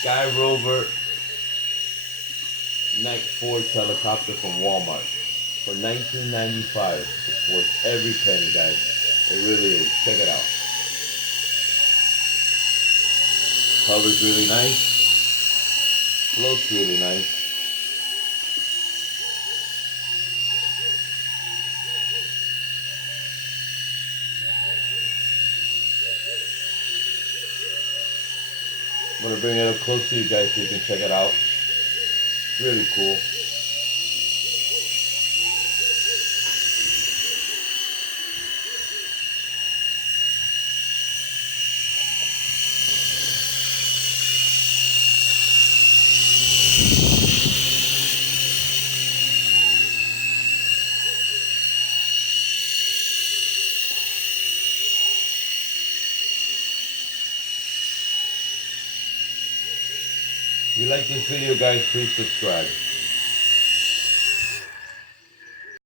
Skyrover Night Forge helicopter from Walmart for $19.95. It's worth every penny, guys. It really is. Check it out. Cover's really nice. Floats really nice. I'm going to bring it up close to you guys so you can check it out. Really cool. If you like this video, guys, please subscribe.